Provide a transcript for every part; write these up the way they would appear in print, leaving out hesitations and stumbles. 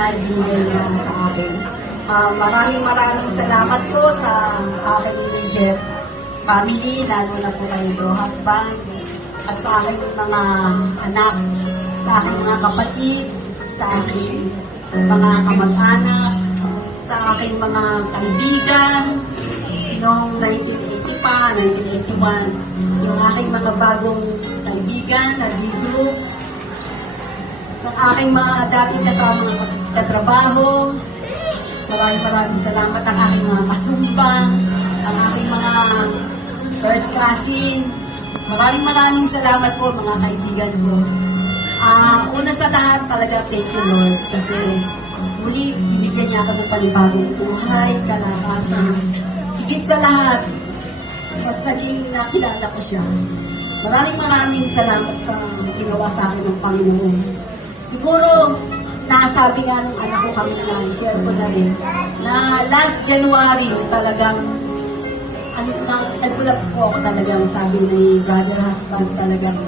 na ibinigay niya sa akin. Maraming salamat po sa aking immediate family, lalo na po kay bro husband, at sa aking mga anak, sa aking mga kapatid, sa aking mga kamag-anak, sa aking mga kaibigan, noong 1980 pa, 1981, yung aking mga bagong kaibigan na D-group, sa aking mga dating kasama ng katrabaho, maraming salamat ang aking mga kasumbang, ang aking mga first cousin. Maraming salamat po mga kaibigan ko. Una sa lahat talaga thank you Lord kasi muli binigyan niya ako ng panibagong buhay, kalakasan. Higit sa lahat, mas naging nakilala ko siya. Maraming salamat sa ginawa sa akin ng Panginoon. Siguro, nasabi nga ng anak ko kami na share ko na rin, na last January talagang nag-collapse po ako talagang sabi ni brother husband talagang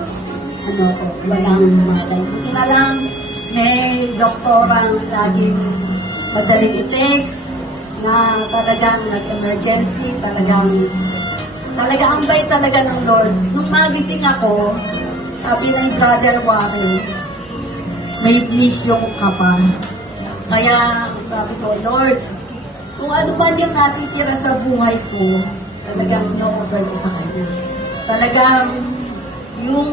walang malay. Buti na lang may doktorang laging madaling i-text na talagang nag-emergency, talagang ang bait talaga ng Lord. Nung magising ako, sabi ng brother Warren, may vision ka pa. Kaya sabi ko, Lord, kung ano man yung natitira sa buhay ko, talagang no-offer ko sa Kanya. Talagang yung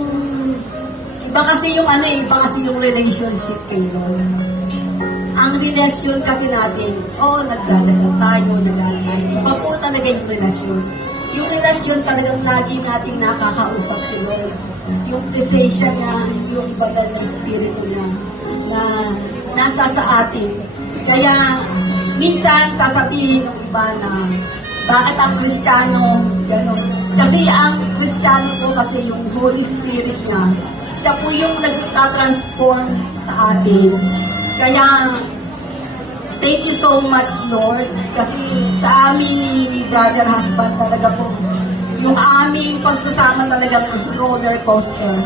iba kasi yung relationship kay Lord. Ang relasyon kasi natin, nagdadasal tayo, nag-aaral tayo. Iba po talaga yung relasyon. Yung relasyon talagang lagi nating nakakausap si Lord. Yung presensya niya, yung banal na espiritu niya na nasa sa atin. Kaya minsan sasabihin ng iba na bakit ang Kristiyano gano'n. Kasi ang Kristiyano po kasi yung Holy Spirit niya, siya po yung nagtatransform sa atin. Kaya thank you so much Lord kasi sa aming brother husband talaga po yung aming pagsasama talaga ng roller coaster.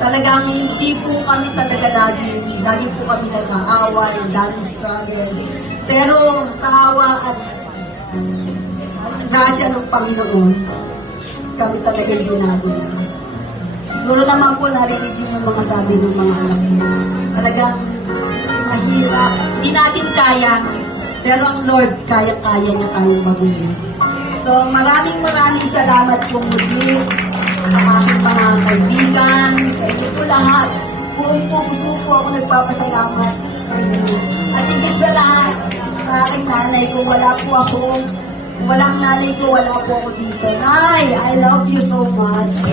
Talagang hindi po kami talaga lagi po kami nag-aaway, daming struggle. Pero sa awa at grasya ng Panginoon, kami talaga yung ginagawa. Siguro naman po narinig yung mga sabi ng mga anak mo. Talagang mahirap. Hindi natin kaya, pero ang Lord, kaya-kaya niya tayong maguhin. So, maraming salamat po muli sa aking mga kaibigan, sa inyo po lahat. Buong puso po ako nagpapasalamat sa inyo. At higit sa lahat, sa aking nanay, kung walang nanay ko, wala po ako dito. Nay, I love you so much.